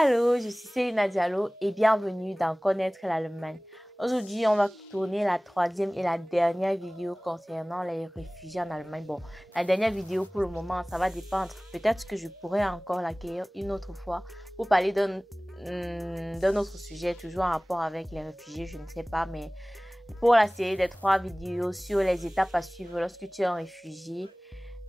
Hello, je suis Céline Diallo et bienvenue dans Connaître l'Allemagne. Aujourd'hui, on va tourner la troisième et la dernière vidéo concernant les réfugiés en Allemagne. Bon, la dernière vidéo pour le moment, ça va dépendre. Peut-être que je pourrais encore l'accueillir une autre fois pour parler d'un autre sujet, toujours en rapport avec les réfugiés, je ne sais pas. Mais pour la série des 3 vidéos sur les étapes à suivre lorsque tu es un réfugié,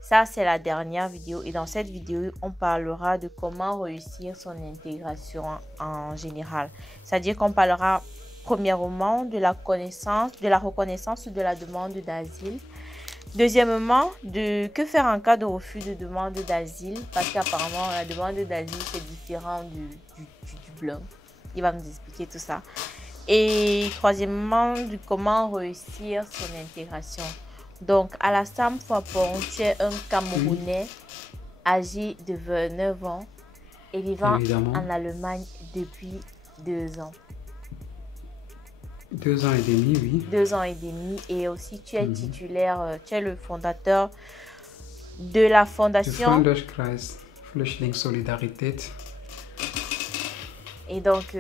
ça, c'est la dernière vidéo et dans cette vidéo, on parlera de comment réussir son intégration en général. C'est-à-dire qu'on parlera premièrement de la reconnaissance de la demande d'asile. Deuxièmement, de que faire en cas de refus de demande d'asile parce qu'apparemment, la demande d'asile, c'est différent du Dublin. Il va nous expliquer tout ça. Et troisièmement, de comment réussir son intégration. Donc, Alassane Fapon, tu es un Camerounais âgé de 29 ans et vivant en Allemagne depuis 2 ans. 2 ans et demi, oui. 2 ans et demi. Et aussi, tu es titulaire, tu es le fondateur de la fondation... Du Freundeskreis Flüchtlingssolidarität. Et donc...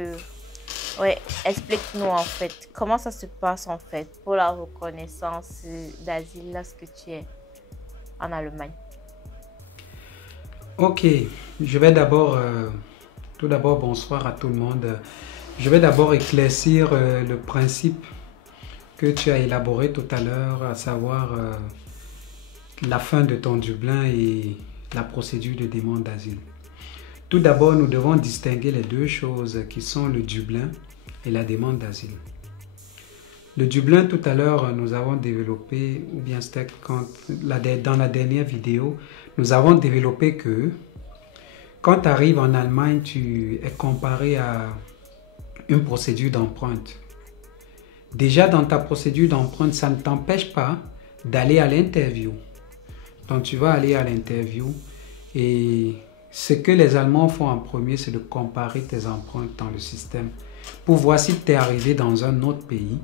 ouais, explique-nous en fait, comment ça se passe en fait pour la reconnaissance d'asile lorsque tu es en Allemagne. Ok, je vais tout d'abord bonsoir à tout le monde. Je vais d'abord éclaircir le principe que tu as élaboré tout à l'heure, à savoir la fin de ton Dublin et la procédure de demande d'asile. Tout d'abord, nous devons distinguer les deux choses qui sont le Dublin et la demande d'asile. Le Dublin, tout à l'heure, nous avons développé, ou bien c'était dans la dernière vidéo, nous avons développé que quand tu arrives en Allemagne, tu es comparé à une procédure d'empreinte. Déjà, dans ta procédure d'empreinte, ça ne t'empêche pas d'aller à l'interview. Donc, tu vas aller à l'interview et ce que les Allemands font en premier, c'est de comparer tes empreintes dans le système pour voir si tu es arrivé dans un autre pays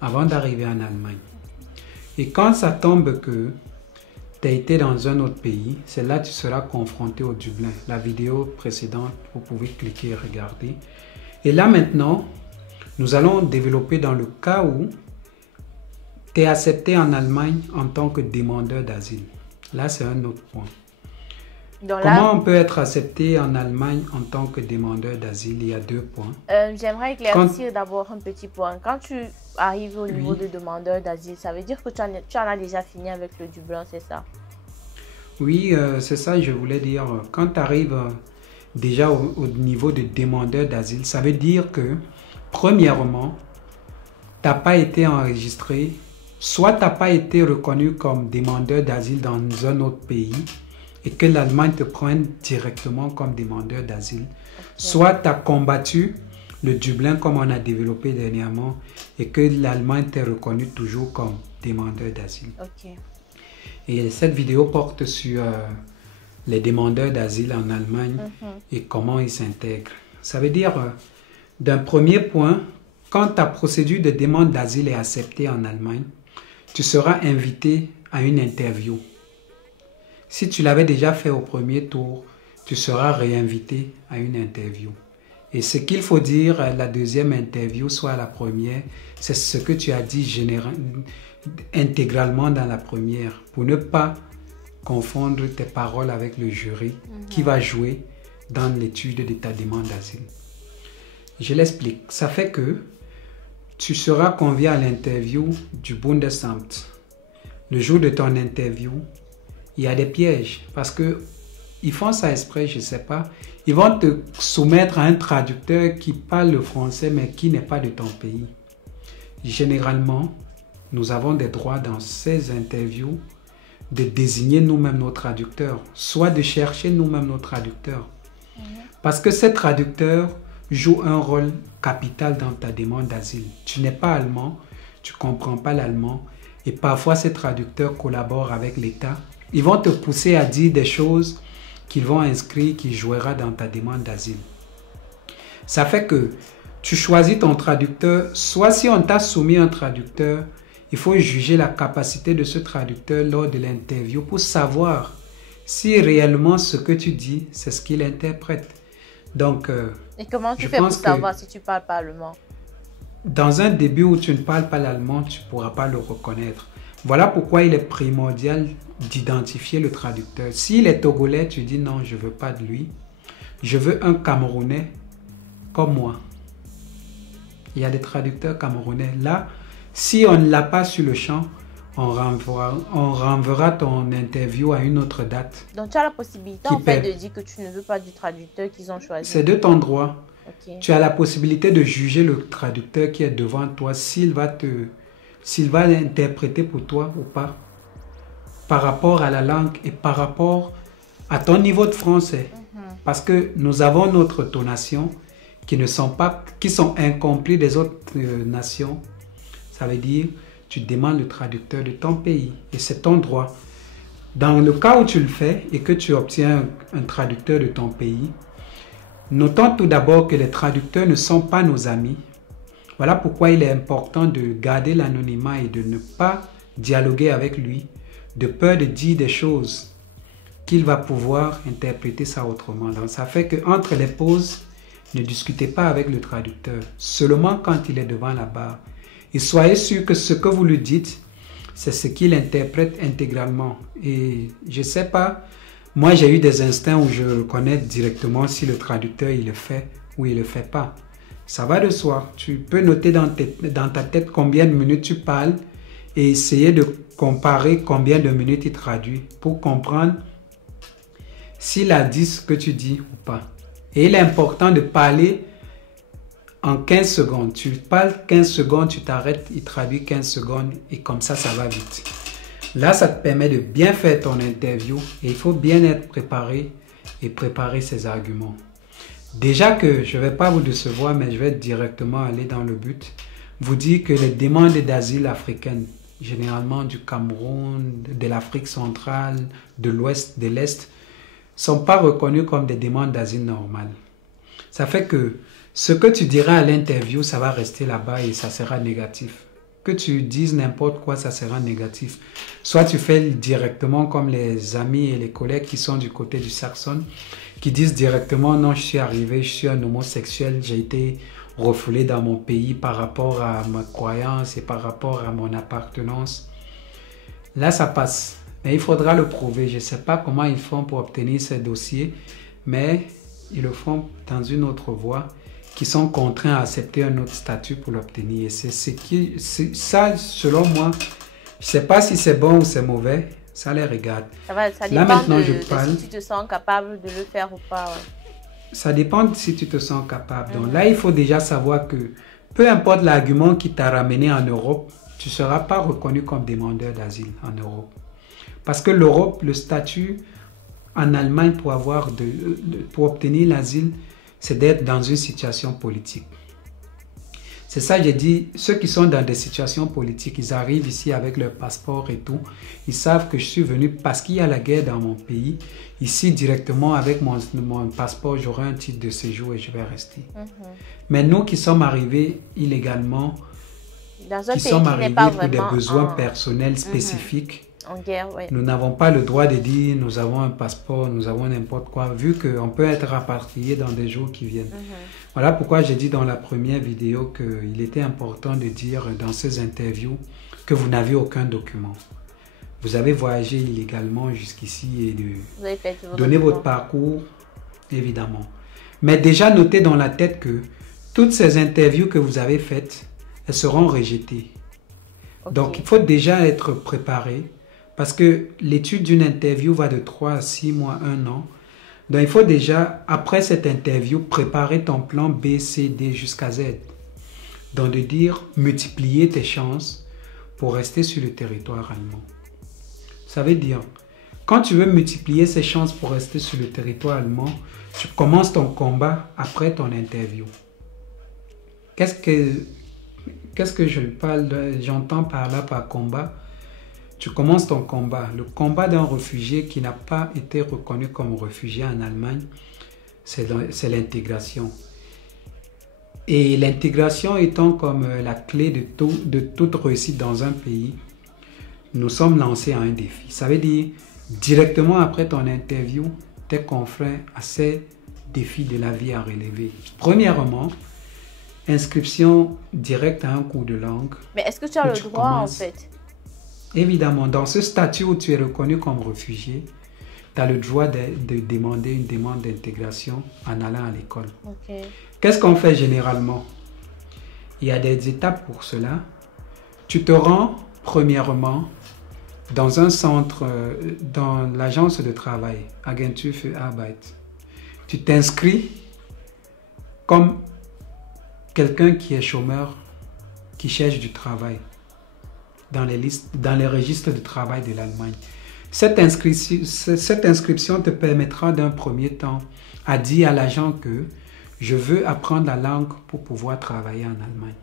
avant d'arriver en Allemagne. Et quand ça tombe que tu as été dans un autre pays, c'est là que tu seras confronté au Dublin. La vidéo précédente, vous pouvez cliquer et regarder. Et là maintenant, nous allons développer dans le cas où tu es accepté en Allemagne en tant que demandeur d'asile. Là, c'est un autre point. Comment on peut être accepté en Allemagne en tant que demandeur d'asile? Il y a 2 points. J'aimerais éclaircir d'abord un petit point. Quand tu arrives au niveau de demandeur d'asile, ça veut dire que tu en as déjà fini avec le Dublin, c'est ça? Oui, c'est ça que je voulais dire. Quand tu arrives déjà au niveau de demandeur d'asile, ça veut dire que, premièrement, tu n'as pas été enregistré, soit tu n'as pas été reconnu comme demandeur d'asile dans un autre pays, et que l'Allemagne te prenne directement comme demandeur d'asile. Soit tu as combattu le Dublin comme on a développé dernièrement et que l'Allemagne t'ait reconnu toujours comme demandeur d'asile. Et cette vidéo porte sur les demandeurs d'asile en Allemagne et comment ils s'intègrent. Ça veut dire, d'un premier point, quand ta procédure de demande d'asile est acceptée en Allemagne, tu seras invité à une interview. Si tu l'avais déjà fait au premier tour, tu seras réinvité à une interview. Et ce qu'il faut dire à la deuxième interview, soit à la première, c'est ce que tu as dit intégralement dans la première, pour ne pas confondre tes paroles avec le jury qui va jouer dans l'étude de ta demande d'asile. Je l'explique. Ça fait que tu seras convié à l'interview du Bundesamt. Le jour de ton interview, il y a des pièges parce que ils font ça exprès, je ne sais pas. Ils vont te soumettre à un traducteur qui parle le français mais qui n'est pas de ton pays. Généralement, nous avons des droits dans ces interviews de désigner nous-mêmes nos traducteurs, soit de chercher nous-mêmes nos traducteurs. Parce que ces traducteurs jouent un rôle capital dans ta demande d'asile. Tu n'es pas allemand, tu ne comprends pas l'allemand et parfois ces traducteurs collaborent avec l'État. Ils vont te pousser à dire des choses qu'ils vont inscrire, qui jouera dans ta demande d'asile. Ça fait que tu choisis ton traducteur, soit si on t'a soumis un traducteur, il faut juger la capacité de ce traducteur lors de l'interview pour savoir si réellement ce que tu dis, c'est ce qu'il interprète. Donc, Et comment tu fais pour savoir si tu parles pas allemand? Dans un début où tu ne parles pas l'allemand, tu ne pourras pas le reconnaître. Voilà pourquoi il est primordial d'identifier le traducteur. S'il est togolais, tu dis non, je ne veux pas de lui. Je veux un Camerounais comme moi. Il y a des traducteurs camerounais. Là, si on ne l'a pas sur le champ, on renverra ton interview à une autre date. Donc tu as la possibilité en fait de dire que tu ne veux pas du traducteur qu'ils ont choisi. C'est de ton droit. Okay. Tu as la possibilité de juger le traducteur qui est devant toi s'il va interpréter pour toi ou pas, par rapport à la langue et par rapport à ton niveau de français. Parce que nous avons notre tonation qui sont incomplets des autres nations. Ça veut dire tu demandes le traducteur de ton pays et c'est ton droit. Dans le cas où tu le fais et que tu obtiens un traducteur de ton pays, notons tout d'abord que les traducteurs ne sont pas nos amis. Voilà pourquoi il est important de garder l'anonymat et de ne pas dialoguer avec lui, de peur de dire des choses qu'il va pouvoir interpréter ça autrement. Donc ça fait qu'entre les pauses, ne discutez pas avec le traducteur, seulement quand il est devant la barre. Et soyez sûr que ce que vous lui dites, c'est ce qu'il interprète intégralement. Et je ne sais pas, moi j'ai eu des instants où je reconnais directement si le traducteur il le fait ou il ne le fait pas. Ça va de soi. Tu peux noter dans ta tête combien de minutes tu parles et essayer de comparer combien de minutes il traduit pour comprendre s'il a dit ce que tu dis ou pas. Et il est important de parler en 15 secondes. Tu parles 15 secondes, tu t'arrêtes, il traduit 15 secondes et comme ça, ça va vite. Là, ça te permet de bien faire ton interview et il faut bien être préparé et préparer ses arguments. Déjà que je ne vais pas vous décevoir, mais je vais directement aller dans le but. Vous dire que les demandes d'asile africaines, généralement du Cameroun, de l'Afrique centrale, de l'Ouest, de l'Est, ne sont pas reconnues comme des demandes d'asile normales. Ça fait que ce que tu diras à l'interview, ça va rester là-bas et ça sera négatif. Que tu dises n'importe quoi, ça sera négatif. Soit tu fais directement comme les amis et les collègues qui sont du côté du Saxon, qui disent directement non, je suis arrivé, je suis un homosexuel, j'ai été refoulé dans mon pays par rapport à ma croyance et par rapport à mon appartenance. Là, ça passe. Mais il faudra le prouver. Je ne sais pas comment ils font pour obtenir ces dossiers, mais ils le font dans une autre voie, qui sont contraints à accepter un autre statut pour l'obtenir. Et c'est ça, selon moi, je ne sais pas si c'est bon ou c'est mauvais, ça les regarde. Ça dépend maintenant, je parle, si tu te sens capable de le faire ou pas. Ouais. Ça dépend si tu te sens capable. Donc là, il faut déjà savoir que peu importe l'argument qui t'a ramené en Europe, tu ne seras pas reconnu comme demandeur d'asile en Europe. Parce que l'Europe, le statut en Allemagne pour obtenir l'asile, c'est d'être dans une situation politique. C'est ça, j'ai dit, ceux qui sont dans des situations politiques, ils arrivent ici avec leur passeport et tout. Ils savent que je suis venu parce qu'il y a la guerre dans mon pays. Ici, directement, avec mon passeport, j'aurai un titre de séjour et je vais rester. Mais nous qui sommes arrivés illégalement, qui sommes arrivés pour des besoins personnels spécifiques, en guerre, ouais. Nous n'avons pas le droit de dire nous avons un passeport, nous avons n'importe quoi, vu qu'on peut être rapatrié dans des jours qui viennent. Voilà pourquoi j'ai dit dans la première vidéo qu'il était important de dire dans ces interviews que vous n'avez aucun document. Vous avez voyagé illégalement jusqu'ici et de donner votre parcours, évidemment. Mais déjà notez dans la tête que toutes ces interviews que vous avez faites, elles seront rejetées. Donc il faut déjà être préparé. Parce que l'étude d'une interview va de 3 à 6 mois, 1 an. Donc, il faut déjà, après cette interview, préparer ton plan B, C, D jusqu'à Z. Donc, de dire, multiplier tes chances pour rester sur le territoire allemand. Ça veut dire, quand tu veux multiplier ces chances pour rester sur le territoire allemand, tu commences ton combat après ton interview. Qu'est-ce que j'entends par là par combat? Tu commences ton combat. Le combat d'un réfugié qui n'a pas été reconnu comme réfugié en Allemagne, c'est l'intégration. Et l'intégration étant comme la clé de toute réussite dans un pays, nous sommes lancés à un défi. Ça veut dire, directement après ton interview, tes confrères essaient défis de la vie à relever. Premièrement, inscription directe à un cours de langue. Mais est-ce que tu as le droit en fait? Évidemment, dans ce statut où tu es reconnu comme réfugié, tu as le droit de demander une demande d'intégration en allant à l'école. Okay. Qu'est-ce qu'on fait généralement? Il y a des étapes pour cela. Tu te rends premièrement dans un centre, dans l'agence de travail, Agentur für Arbeit. Tu t'inscris comme quelqu'un qui est chômeur, qui cherche du travail dans les registres de travail de l'Allemagne. Cette inscription te permettra d'un premier temps à dire à l'agent que je veux apprendre la langue pour pouvoir travailler en Allemagne.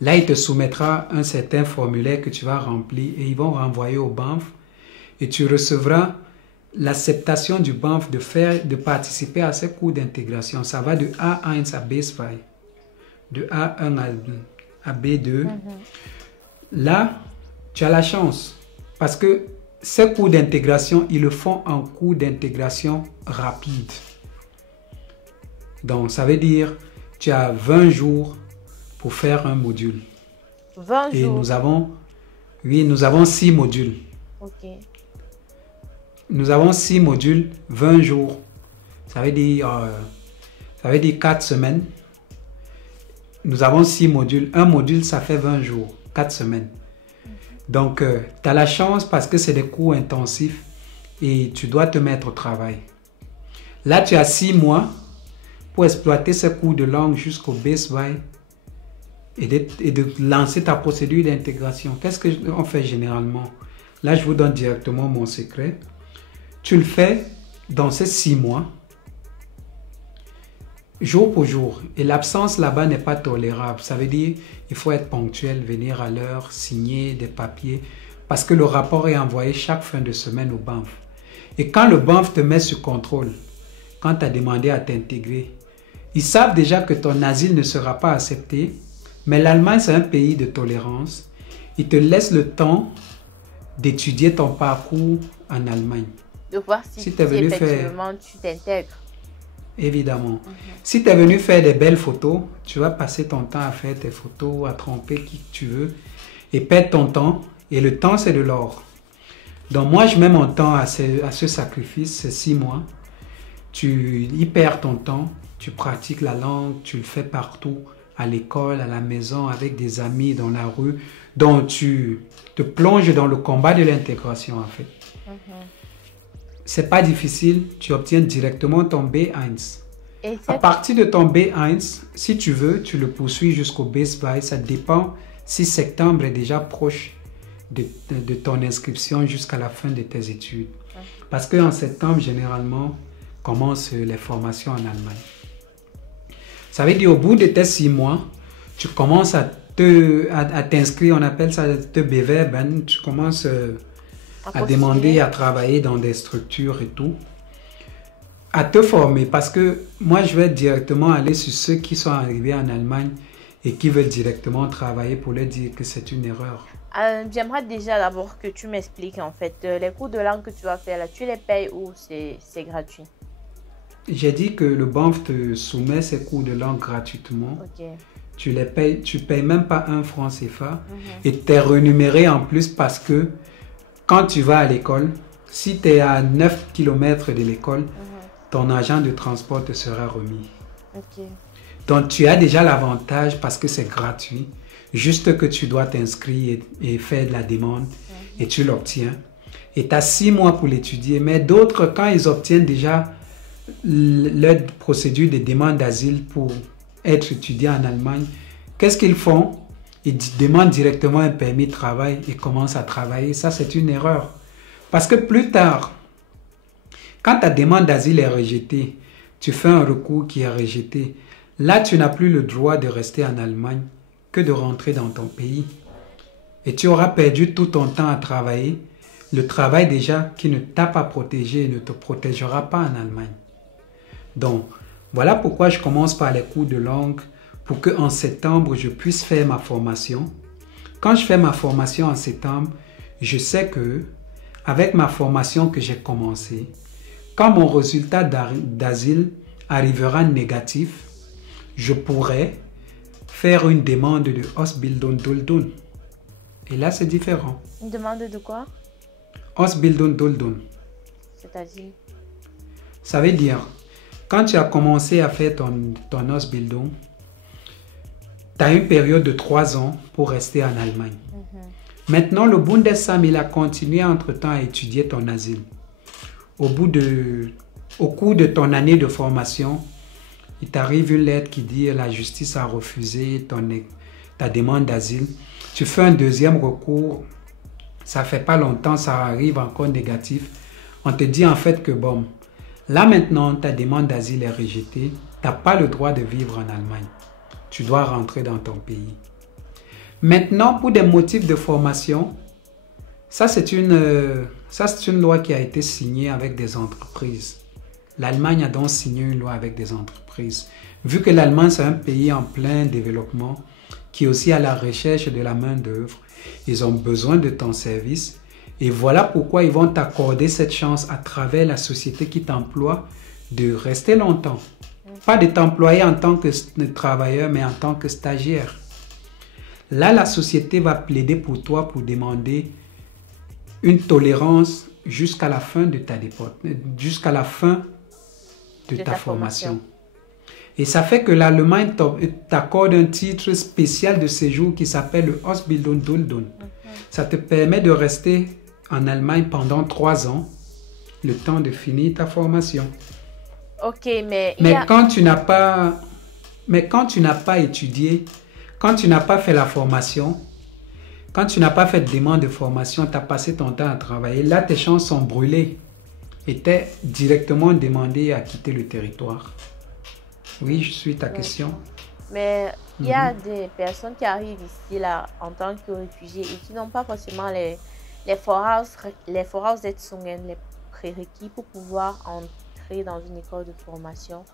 Là, il te soumettra un certain formulaire que tu vas remplir et ils vont renvoyer au BAMF et tu recevras l'acceptation du BAMF de participer à ces cours d'intégration. Ça va de A1 à B2, de A1 à B2. Là, tu as la chance parce que ces cours d'intégration, ils le font en cours d'intégration rapide. Donc, ça veut dire tu as 20 jours pour faire un module. 20 et jours. nous avons 6 modules. Ok. Nous avons 6 modules, 20 jours. Ça veut dire 4 semaines. Nous avons 6 modules. Un module, ça fait 20 jours, 4 semaines. Donc, tu as la chance parce que c'est des cours intensifs et tu dois te mettre au travail. Là, tu as 6 mois pour exploiter ces cours de langue jusqu'au B2 et de lancer ta procédure d'intégration. Qu'est-ce qu'on fait généralement? Là, je vous donne directement mon secret. Tu le fais dans ces 6 mois, jour pour jour. Et l'absence là-bas n'est pas tolérable. Ça veut dire il faut être ponctuel, venir à l'heure, signer des papiers. Parce que le rapport est envoyé chaque fin de semaine au BAMF. Et quand le BAMF te met sur contrôle, quand tu as demandé à t'intégrer, ils savent déjà que ton asile ne sera pas accepté. Mais l'Allemagne, c'est un pays de tolérance. Ils te laissent le temps d'étudier ton parcours en Allemagne. De voir si effectivement tu t'intègres. Évidemment. Si tu es venu faire des belles photos, tu vas passer ton temps à faire tes photos, à tromper qui tu veux et perdre ton temps. Et le temps, c'est de l'or. Donc moi, je mets mon temps à ce sacrifice, ces 6 mois. Tu y perds ton temps, tu pratiques la langue, tu le fais partout, à l'école, à la maison, avec des amis, dans la rue. Donc tu te plonges dans le combat de l'intégration en fait. C'est pas difficile, tu obtiens directement ton B1. À partir de ton B1, si tu veux, tu le poursuis jusqu'au B2. Ça dépend si septembre est déjà proche de ton inscription jusqu'à la fin de tes études. Parce qu'en septembre, généralement, commencent les formations en Allemagne. Ça veut dire au bout de tes 6 mois, tu commences à t'inscrire, on appelle ça te bewerben, tu commences à demander à travailler dans des structures et tout, à te former parce que moi je vais directement aller sur ceux qui sont arrivés en Allemagne et qui veulent directement travailler pour leur dire que c'est une erreur. J'aimerais déjà d'abord que tu m'expliques en fait, les cours de langue que tu vas faire là, tu les payes ou c'est gratuit? J'ai dit que le BAMF te soumet ces cours de langue gratuitement. Okay. Tu les payes, tu payes même pas 1 franc CFA et tu es rémunéré en plus parce que quand tu vas à l'école, si tu es à 9 km de l'école, ton agent de transport te sera remis. Okay. Donc tu as déjà l'avantage parce que c'est gratuit. Juste que tu dois t'inscrire et faire de la demande et tu l'obtiens. Et tu as 6 mois pour l'étudier. Mais d'autres, quand ils obtiennent déjà leur procédure de demande d'asile pour être étudiant en Allemagne, qu'est-ce qu'ils font? Ils demandent directement un permis de travail et commencent à travailler. Ça, c'est une erreur. Parce que plus tard, quand ta demande d'asile est rejetée, tu fais un recours qui est rejeté. Là, tu n'as plus le droit de rester en Allemagne que de rentrer dans ton pays. Et tu auras perdu tout ton temps à travailler. Le travail déjà qui ne t'a pas protégé ne te protégera pas en Allemagne. Donc, voilà pourquoi je commence par les cours de langue pour qu'en septembre, je puisse faire ma formation. Quand je fais ma formation en septembre, je sais que avec ma formation que j'ai commencée, quand mon résultat d'asile arrivera négatif, je pourrais faire une demande de Ausbildung. Et là, c'est différent. Une demande de quoi? Ausbildung. C'est-à-dire? Ça veut dire, quand tu as commencé à faire ton Ausbildung, tu as une période de 3 ans pour rester en Allemagne. Maintenant, le Bundesamt, il a continué entre-temps à étudier ton asile. Au cours de ton année de formation, il t'arrive une lettre qui dit la justice a refusé ta demande d'asile. Tu fais un deuxième recours, ça fait pas longtemps, ça arrive encore négatif. On te dit en fait que bon, là maintenant ta demande d'asile est rejetée, tu n'as pas le droit de vivre en Allemagne. Tu dois rentrer dans ton pays. Maintenant, pour des motifs de formation, ça c'est une loi qui a été signée avec des entreprises. L'Allemagne a donc signé une loi avec des entreprises. Vu que l'Allemagne c'est un pays en plein développement, qui est aussi à la recherche de la main-d'œuvre, ils ont besoin de ton service. Et voilà pourquoi ils vont t'accorder cette chance à travers la société qui t'emploie de rester longtemps. Pas de t'employer en tant que travailleur, mais en tant que stagiaire. Là, la société va plaider pour toi pour demander une tolérance jusqu'à la fin de ta formation. Et ça fait que l'Allemagne t'accorde un titre spécial de séjour qui s'appelle le Ausbildung. Ça te permet de rester en Allemagne pendant 3 ans, le temps de finir ta formation. Ok, mais quand tu n'as pas étudié, quand tu n'as pas fait la formation, quand tu n'as pas fait de demande de formation, tu as passé ton temps à travailler, là tes chances sont brûlées et tu es directement demandé à quitter le territoire. Oui, je suis ta question. Mais il y a des personnes qui arrivent ici là, en tant que réfugiés et qui n'ont pas forcément les Voraussetzungen, les prérequis pour pouvoir entrer dans une école de formation.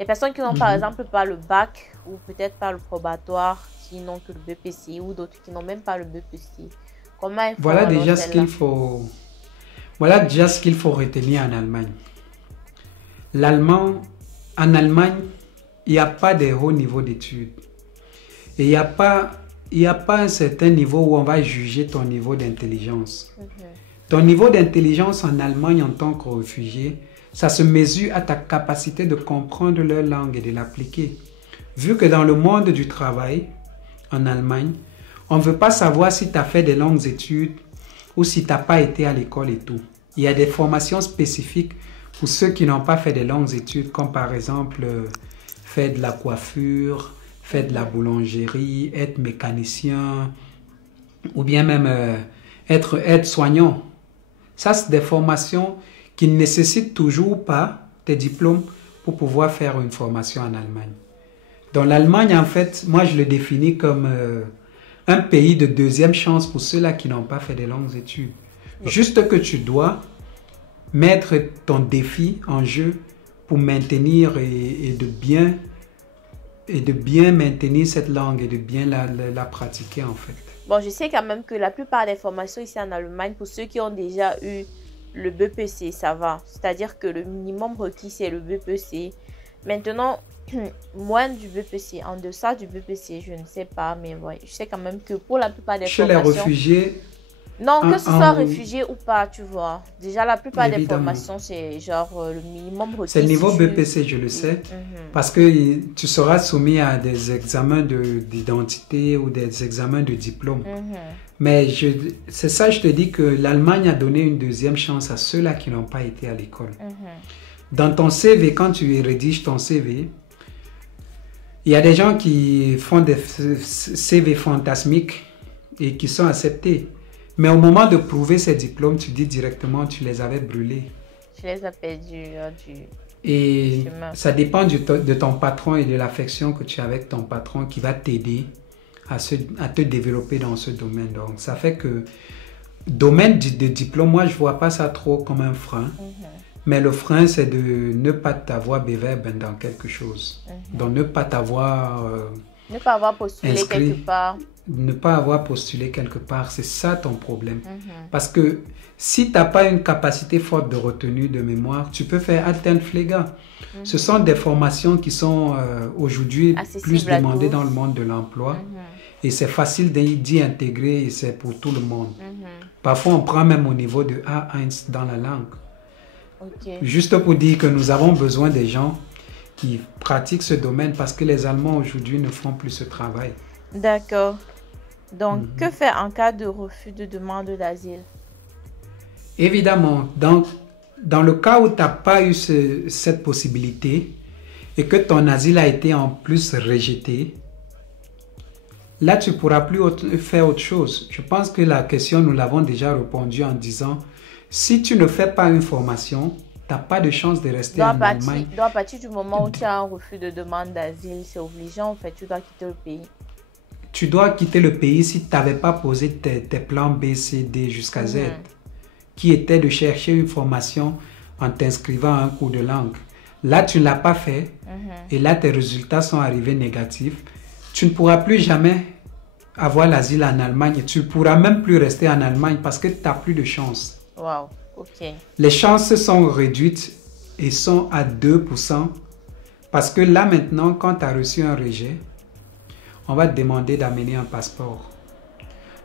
Les personnes qui n'ont par exemple pas le bac ou peut-être pas le probatoire, qui n'ont que le BPC ou d'autres qui n'ont même pas le BPC. Comment ils font? Voilà déjà ce qu'il faut retenir en Allemagne. En Allemagne, il n'y a pas de haut niveau d'études. Et il n'y a pas un certain niveau où on va juger ton niveau d'intelligence. Ton niveau d'intelligence en Allemagne en tant que réfugié, ça se mesure à ta capacité de comprendre leur langue et de l'appliquer. Vu que dans le monde du travail, en Allemagne, on ne veut pas savoir si tu as fait des longues études ou si tu n'as pas été à l'école et tout. Il y a des formations spécifiques pour ceux qui n'ont pas fait de longues études, comme par exemple faire de la coiffure, faire de la boulangerie, être mécanicien ou bien même être aide-soignant. Ça, c'est des formations qui ne nécessitent toujours pas tes diplômes pour pouvoir faire une formation en Allemagne. Dans l'Allemagne, en fait, moi je le définis comme un pays de deuxième chance pour ceux-là qui n'ont pas fait de longues études. Juste que tu dois mettre ton défi en jeu pour maintenir et de bien maintenir cette langue et de bien la pratiquer en fait. Bon, je sais quand même que la plupart des formations ici en Allemagne, pour ceux qui ont déjà eu le BPC, ça va. C'est-à-dire que le minimum requis, c'est le BPC. Maintenant, moins du BPC, en deçà du BPC, je ne sais pas, mais ouais, je sais quand même que pour la plupart des formations... Chez les réfugiés... Non, que ce soit réfugié ou pas, tu vois. Déjà, la plupart des formations, c'est genre le minimum requis. C'est le niveau BPC, je le sais. Parce que tu seras soumis à des examens d'identité ou des examens de diplôme. Mais c'est ça, je te dis que l'Allemagne a donné une deuxième chance à ceux-là qui n'ont pas été à l'école. Dans ton CV, quand tu rédiges ton CV, il y a des gens qui font des CV fantasmiques et qui sont acceptés. Mais au moment de prouver ces diplômes, tu dis directement tu les avais brûlés. Tu les as perdus Et ça dépend de ton patron et de l'affection que tu as avec ton patron qui va t'aider à te développer dans ce domaine. Donc, ça fait que domaine de diplôme, moi, je ne vois pas ça trop comme un frein. Mais le frein, c'est de ne pas t'avoir bewerben dans quelque chose. Donc, ne pas t'avoir Ne pas avoir postulé inscrit, quelque part. ne pas avoir postulé quelque part, c'est ça ton problème. Parce que si tu n'as pas une capacité forte de retenue de mémoire, tu peux faire Altenpfleger. Ce sont des formations qui sont aujourd'hui plus Accessible à demandées tous. dans le monde de l'emploi. Et c'est facile d'y intégrer et c'est pour tout le monde. Parfois, on prend même au niveau de A1 dans la langue. Ok. Juste pour dire que nous avons besoin des gens qui pratiquent ce domaine parce que les Allemands aujourd'hui ne font plus ce travail. D'accord. Donc, que faire en cas de refus de demande d'asile? Évidemment, dans le cas où tu n'as pas eu cette possibilité et que ton asile a été en plus rejeté, là, tu ne pourras plus faire autre chose. Je pense que la question, nous l'avons déjà répondu en disant, si tu ne fais pas une formation, tu n'as pas de chance de rester en Allemagne. Donc, à partir du moment où tu as un refus de demande d'asile, c'est obligeant, en fait, tu dois quitter le pays. Tu dois quitter le pays si tu n'avais pas posé tes plans B, C, D jusqu'à Z, qui était de chercher une formation en t'inscrivant à un cours de langue. Là, tu ne l'as pas fait et là, tes résultats sont arrivés négatifs. Tu ne pourras plus jamais avoir l'asile en Allemagne et tu ne pourras même plus rester en Allemagne parce que tu n'as plus de chance. Wow, ok. Les chances sont réduites et sont à 2% parce que là maintenant, quand tu as reçu un rejet, on va te demander d'amener un passeport.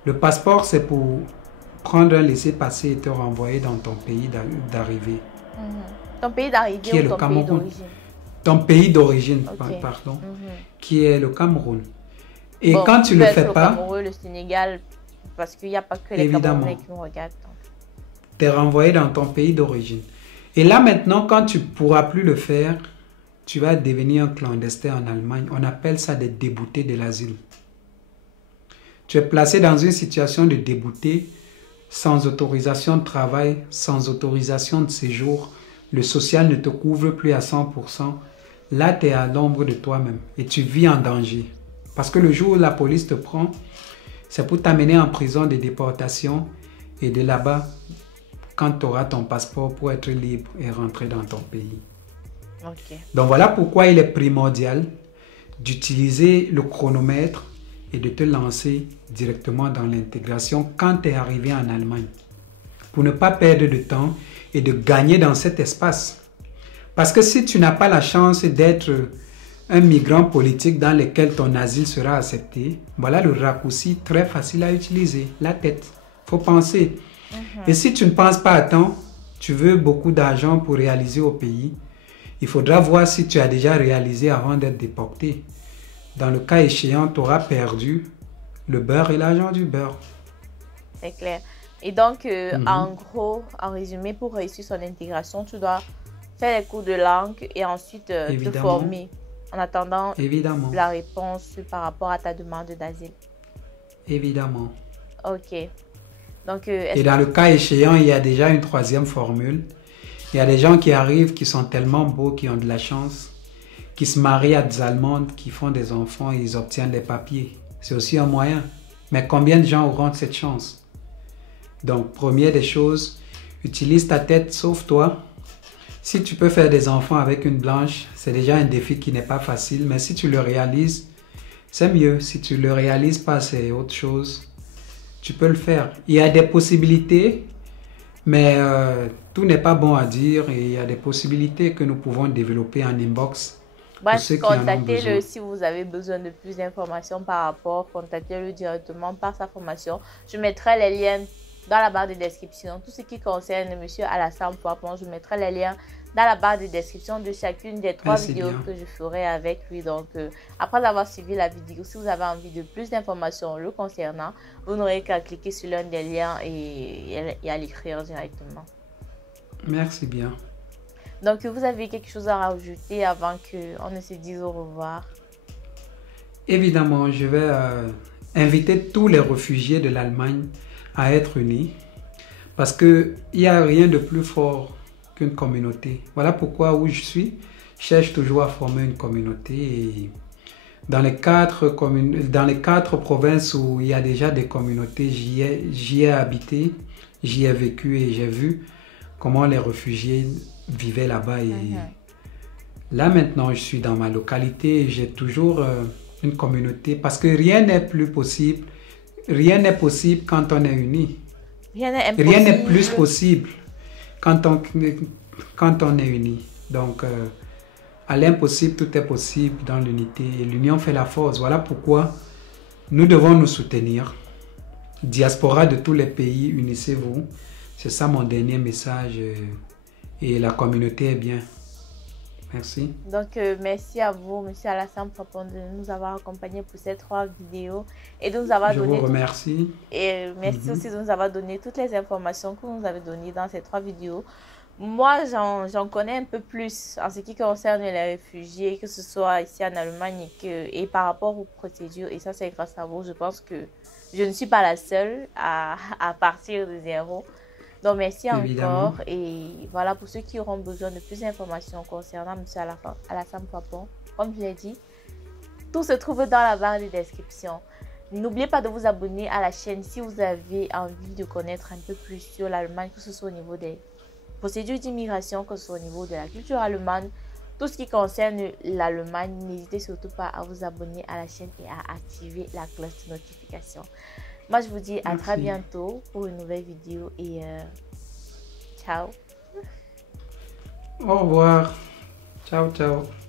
Le passeport, c'est pour prendre un laissez-passer et te renvoyer dans ton pays d'arrivée. Ton pays d'arrivée ou ton pays d'origine? Ton pays d'origine, pardon, qui est le Cameroun. Et bon, quand tu ne le fais pas... Le Cameroun, le Sénégal, parce qu'il n'y a pas que les Camerounais qui nous regardent. Tu es renvoyé dans ton pays d'origine. Et là maintenant, quand tu ne pourras plus le faire, tu vas devenir un clandestin en Allemagne. On appelle ça des déboutés de l'asile. Tu es placé dans une situation de débouté, sans autorisation de travail, sans autorisation de séjour. Le social ne te couvre plus à 100%. Là, tu es à l'ombre de toi-même et tu vis en danger. Parce que le jour où la police te prend, c'est pour t'amener en prison de déportation et de là-bas, quand tu auras ton passeport pour être libre et rentrer dans ton pays. Okay. Donc voilà pourquoi il est primordial d'utiliser le chronomètre et de te lancer directement dans l'intégration quand tu es arrivé en Allemagne. Pour ne pas perdre de temps et de gagner dans cet espace. Parce que si tu n'as pas la chance d'être un migrant politique dans lequel ton asile sera accepté, voilà le raccourci très facile à utiliser, la tête. Il faut penser. Et si tu ne penses pas à temps, tu veux beaucoup d'argent pour réaliser au pays, il faudra voir si tu as déjà réalisé avant d'être déporté. Dans le cas échéant, tu auras perdu le beurre et l'argent du beurre. C'est clair. Et donc, en gros, en résumé, pour réussir son intégration, tu dois faire les cours de langue et ensuite te former en attendant la réponse par rapport à ta demande d'asile. Évidemment. Ok. Donc, et dans le cas échéant, il y a déjà une troisième formule. Il y a des gens qui arrivent, qui sont tellement beaux, qui ont de la chance, qui se marient à des Allemandes, qui font des enfants et ils obtiennent les papiers. C'est aussi un moyen. Mais combien de gens auront cette chance? Donc, première des choses, utilise ta tête, sauve-toi. Si tu peux faire des enfants avec une blanche, c'est déjà un défi qui n'est pas facile. Mais si tu le réalises, c'est mieux. Si tu ne le réalises pas, c'est autre chose. Tu peux le faire. Il y a des possibilités, mais tout n'est pas bon à dire. Et il y a des possibilités que nous pouvons développer en inbox. Bref, contactez-le si vous avez besoin de plus d'informations par rapport. Contactez-le directement par sa formation. Je mettrai les liens dans la barre de description. Tout ce qui concerne M. Alassane Poipon, je mettrai les liens dans la barre de description de chacune des 3 vidéos que je ferai avec lui. Donc, après avoir suivi la vidéo, si vous avez envie de plus d'informations le concernant, vous n'aurez qu'à cliquer sur l'un des liens et à l'écrire directement. Merci bien. Donc, vous avez quelque chose à rajouter avant qu'on ne se dise au revoir? Évidemment, je vais inviter tous les réfugiés de l'Allemagne à être unis parce qu'il n'y a rien de plus fort qu'une communauté. Voilà pourquoi où je suis, je cherche toujours à former une communauté. Et dans les 4 provinces où il y a déjà des communautés, j'y ai habité, j'y ai vécu et j'ai vu comment les réfugiés vivaient là-bas. Et là maintenant, je suis dans ma localité et j'ai toujours une communauté parce que rien n'est plus possible. Rien n'est possible quand on est unis. Rien n'est impossible. Rien n'est plus possible quand on est unis. Donc, à l'impossible, tout est possible dans l'unité. Et l'union fait la force. Voilà pourquoi nous devons nous soutenir. Diaspora de tous les pays, unissez-vous. C'est ça mon dernier message. Et la communauté est bien. Merci. Donc, merci à vous, M. Alassane Frapon, de nous avoir accompagnés pour ces 3 vidéos et de nous avoir donné... Je vous remercie. Et merci aussi de nous avoir donné toutes les informations que vous nous avez données dans ces 3 vidéos. Moi, j'en connais un peu plus en ce qui concerne les réfugiés, que ce soit ici en Allemagne et par rapport aux procédures. Et ça, c'est grâce à vous. Je pense que je ne suis pas la seule à partir de zéro. Donc, merci Évidemment. encore. Et voilà, pour ceux qui auront besoin de plus d'informations concernant M. Alassane Frapon, comme je l'ai dit, tout se trouve dans la barre de description. N'oubliez pas de vous abonner à la chaîne si vous avez envie de connaître un peu plus sur l'Allemagne, que ce soit au niveau des procédures d'immigration, que ce soit au niveau de la culture allemande, tout ce qui concerne l'Allemagne. N'hésitez surtout pas à vous abonner à la chaîne et à activer la cloche de notification. Moi, je vous dis à très bientôt pour une nouvelle vidéo et ciao. Au revoir. Ciao, ciao.